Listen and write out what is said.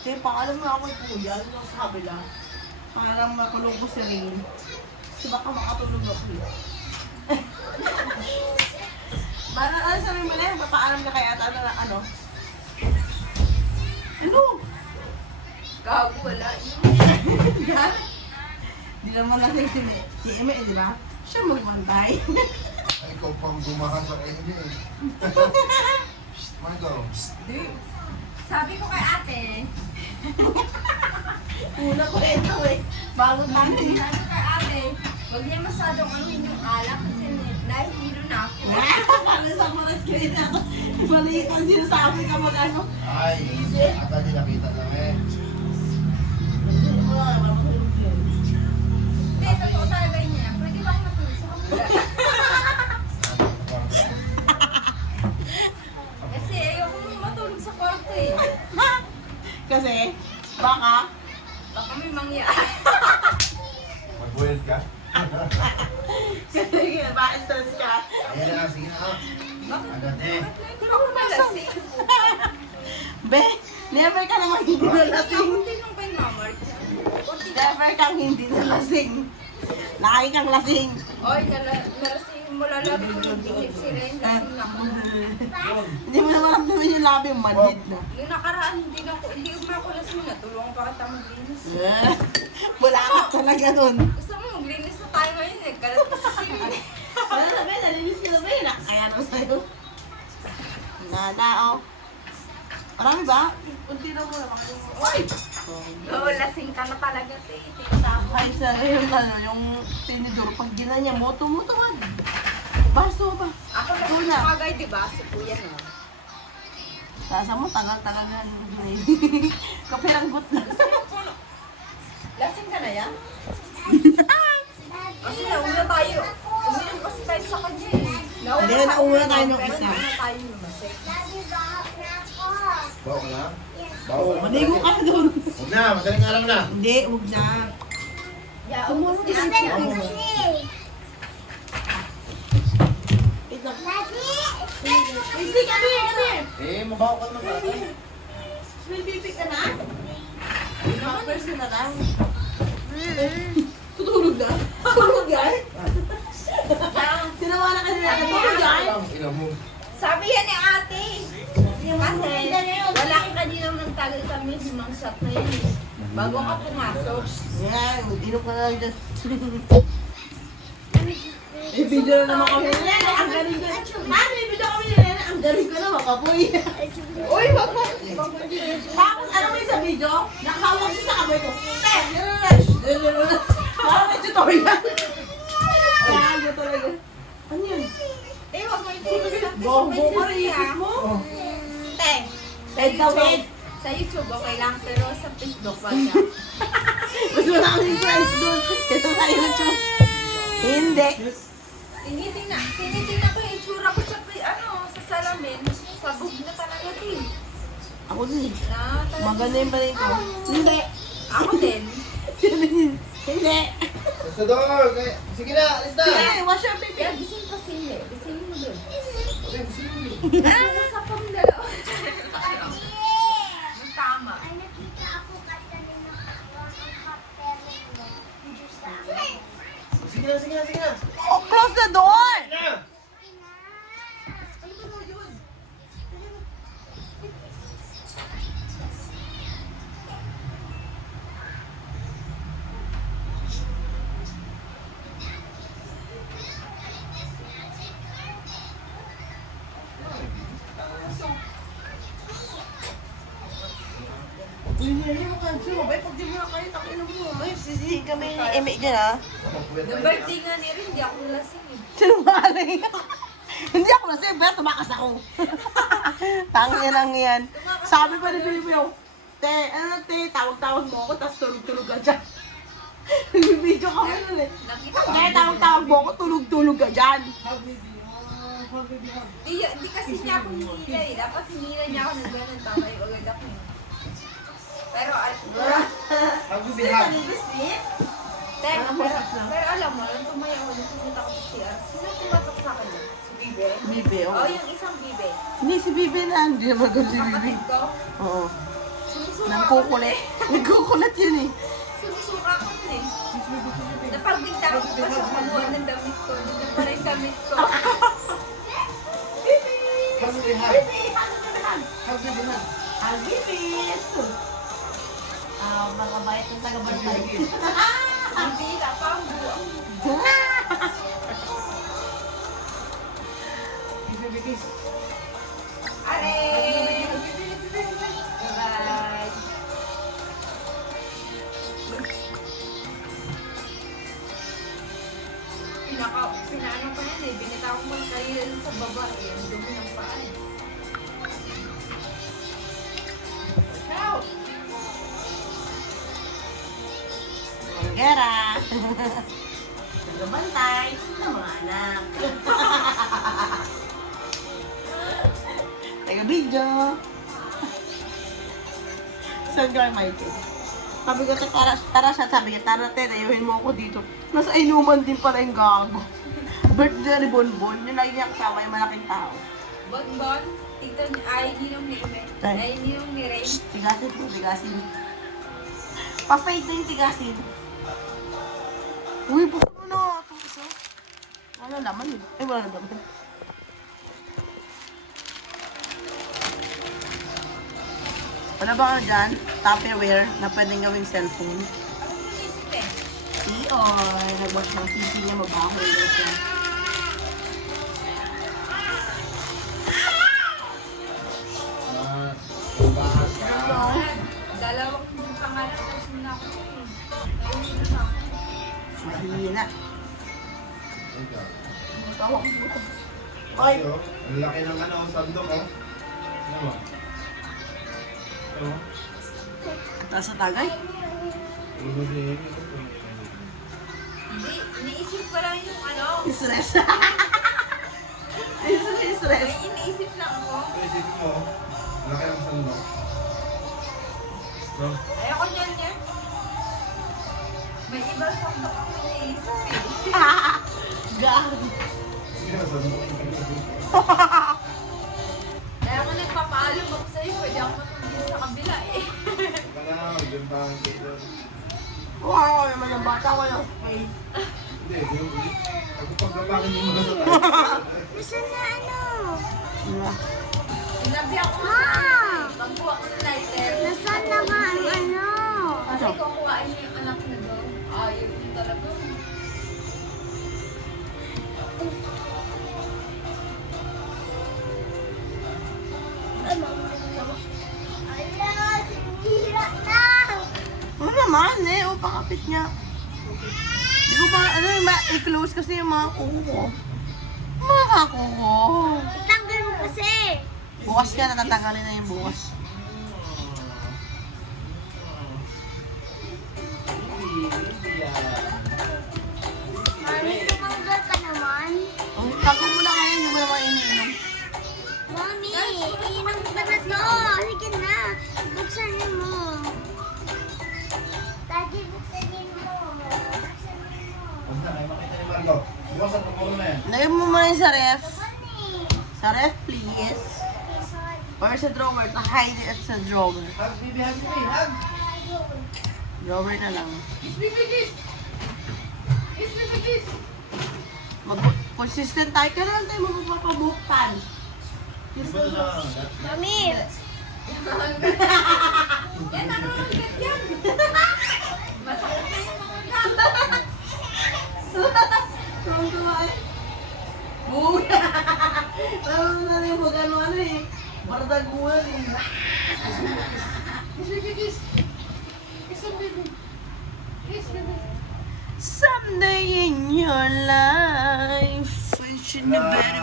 Che, paalam mo ako kay Kuya. Ano sa kabila? Parang makulong ko si Rain. Kasi baka makatulog ako eh. Parang ano sabi mo na yun? Papaalam na kaya ata na ano? Ano? Gago, wala. Di naman lasing si Eme, di ba? Siya magbantay. Ay, ikaw pang gumahan sa kayo niya eh. Psst, Margo. Sabi ko kay ate, Una ko ito eh. Bago tayo. sabi ko kay ate, huwag niya masyadong anuhin yung alak kasi nahihilo na ako. Ano sa mga screen ako? Maliit ang sinasabi ka mag ano. Ay, ata di nakita lang eh. Hindi, totoo talaga niya. Pwede ba ako matulog sa kapila? Kasi ayoko matulog sa kwarto eh. Kasi, baka, Baka may mangyari. Mag-boiled ka? kasi baka stress ka. Ayan na, sige na. Bakit? Agad eh. Pero ako malasing. Be, never ka naman hindi nalasing. Ako tinong kay Mama. Kunti na. Never kang hindi nalasing. Laki kang lasing. Oy, nalasing mo lalabi ko nagdinig si Ren. Lasing ako. Hindi mo naman naman yung labi, manhid na. Yung nakaraan, hindi mo ako lasing na. Tulungan pa kita maglinis. Wala ka talaga nun. Gusto mo maglinis na tayo ngayon eh. Kalat ka sa sili. Wala na ba, nalinis ka na ba yun? Kaya naman sa'yo. Nada, oh. Marami ba? Kunti na muna. Uy! Oo, lasing ka na talaga, te. Tingnan mo. Ay, sa yung ano, yung tinidor, pag ginanya mo, tumutuwad. Baso ba? Ako na Una. kagay, di ba? Si Kuya no. Sasa mo, tagal-tagal na. Kapiranggot na. Lasing ka na yan? Kasi nauna tayo. Uminom kasi tayo sa kanya eh. Hindi na nauna tayo nung pero isa. nauna tayo nung masik. Bawa ka na? Bawa ka na. Manigo ka na doon. Huwag na, madaling araw na. Hindi, huwag na. Yeah, Tumulong ubos ka na. na. Ako. Wait lang. Lizzy, come here, come here. Eh, mabaho ka naman ka. May baby ka na? Mga person na lang. Tutulog na? Tutulog yan? Tinawa na kasi na tutulog yan? Ina mo. Sabi yan ni ate. Kasi wala kang kanina ng tagal kami limang shot na yun eh. Bago ka pumasok. Yan, inom ka na lang dyan. May video na naman kami nila. Ang galing ko. Mami, may video kami nila. Ang galing ko naman, kapoy. Uy, wag mo. Tapos, ano mo yung sa video? Nakahawak siya sa kamay ko. Te, parang may tutorial. Gago talaga. Ano yun? Eh, wag mo ituloy sa Bongo ka rin Facebook mo. Te, sa Head na YouTube, head. sa YouTube okay lang, pero sa Facebook wag na. Mas maraming friends doon. Ito sa YouTube. Hindi. Tinitingnan ko yung itsura ko sa, sa salamin. Sabog na talaga din. Ako din. Na, talaga. Maganda yung balay ko. Hindi. Ako din. Hindi. Basta doon. Sige na, alis na. Sige, wash your baby. Kaya gising pa sila. Gisingin mo dun. Sa pamdalo. Tama. Sige na, sige na, sige na. Oh, close the door! Sige na. Uy, hindi mo kanso. Mabay, pag di mo na kayo, takinom mo. May sisihin kami ni Eme dyan, ha? Yung birthday nga ni Rin, hindi ako nalasing eh. Sinungaling. Hindi ako kasi, pero tumakas ako. Tangin lang yan. Sabi pa ni Pilipino, te, ano te, tawag-tawag mo ako, tapos tulog-tulog ka dyan. Nag-video kami nun eh. Nakita ko. Kaya tawag-tawag mo ako, tulog-tulog ka dyan. Di kasi niya ako hinila eh. Dapat hinila niya ako ng gano'n. Tama yung agad ako eh. Pero, Pag-bibihag. pero alam mo, nung tumaya ako, nung pumunta ako sa CR, sino tumatok sa akin? Si Bibe? Bibe, Oo, oh. yung isang Bibe. Hindi, si Bibe na. Hindi naman ko si Bibe. Kapatid ko, Oo. sino Nagkukulit. Nagkukulit yun eh. Susuka ko nun eh. Napagbigta ko pa sa pagbuhan ng damit ko. Dito pa rin damit ko. Family hug. Hug na na. Albibis! Mga bayat ng taga-Bantay. Hindi na pa ang buwang. Are! Bye-bye! Pinaano pa yan eh. Binitaw ko man kayo sa baba eh. Ang dumi ng paa eh. Ciao! Gera! Taga-Bantay ng mga anak. Taga-video. Saan ka kay Michael? Sabi ko, tara siya, sabi niya, tara te, nayuhin mo ako dito. Nasa inuman din pala yung gago. Birthday ni Bonbon, yun lagi niya kasama yung malaking tao. Bonbon, tito ay ninong ni Ime. Ay ninong ni Ray. Tigasin po, tigasin. Pa-fade na yung tigasin. Uy, buka mo na ito isa. Wala laman yun. Eh, wala laman. Wala ba ka dyan? Tupperware na pwedeng gawing cellphone. Ako sinisip eh. Iyon, nag-wash ng PC niya, mabaho yun siya. Bahat ka. Dalawang pangalan tapos na ako eh. Ayun na ako. Mahina. Ikaw. Matawag mo. Ay, oh. Ang laki ng sandok, oh. Ano ba? Ano? Taas sa tagay. Ano si Amy? Hindi, iniisip ko lang yung ano. Stress. Stress. May iniisip lang ako. Isipin mo, ang laki ng sandok. No? Ayoko niyan niya. May iba sa ako iniisip eh. Gari. Sige na, sandok. Kaya ako nagpapaalam ako sa'yo. Pwede ako matulog sa kabila eh. Wala na, dyan pa ang dito. Wow, naman yung bata ko yung face. Hindi, ako pagkabakin mo muna sa tayo. Gusto na ano? Sinabi ako pagkuha ko ng lighter. Nasaan na nga ang ano? Kasi kukuhain niya yung anak na doon. Ayaw yun talaga. Ala, sinira na! Ano naman eh, o pakapit niya. Hindi ko pa, ano yung i-close kasi yung mga kuko. Mga kuko. Itanggal mo kasi! Bukas ka, natatanggalin na yung bukas. Mami, tumanggal ka naman. Oh, tago mo na kayo, hindi mo naman iniinom. Mami, iinom ka na to. Sige na. Buksan niyo mo. Daddy, buksan niyo mo. Buksan niyo mo. Huwag na, ay makita ni Margo. Bukas ang kapuro na yan. Lagay mo muna yung sa ref. Mami. Sa ref, please. Or sa drawer, hide it sa drawer. Hug, baby, hug me, hug! Drawer na lang. Kiss me, kiss! Kiss me, kiss! Consistent tayo. Kailan tayo magpapabuktan? Iba na. Mami. Yan ang mga ganyan. Masakit na yung mga ganyan. Tuwang-tuwa eh. Buya! Ano na rin mag ano eh. Bardaguan eh. Kiss me, kiss! Kiss me, baby! Kiss me, baby! Someday in your life, wishing a better